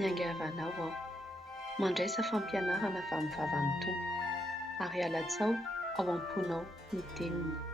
niangavanao aho. Mandraisa fampianarana avy amin'ny vavan'ny Tompo, ary halatao ao am-ponao ny teniny.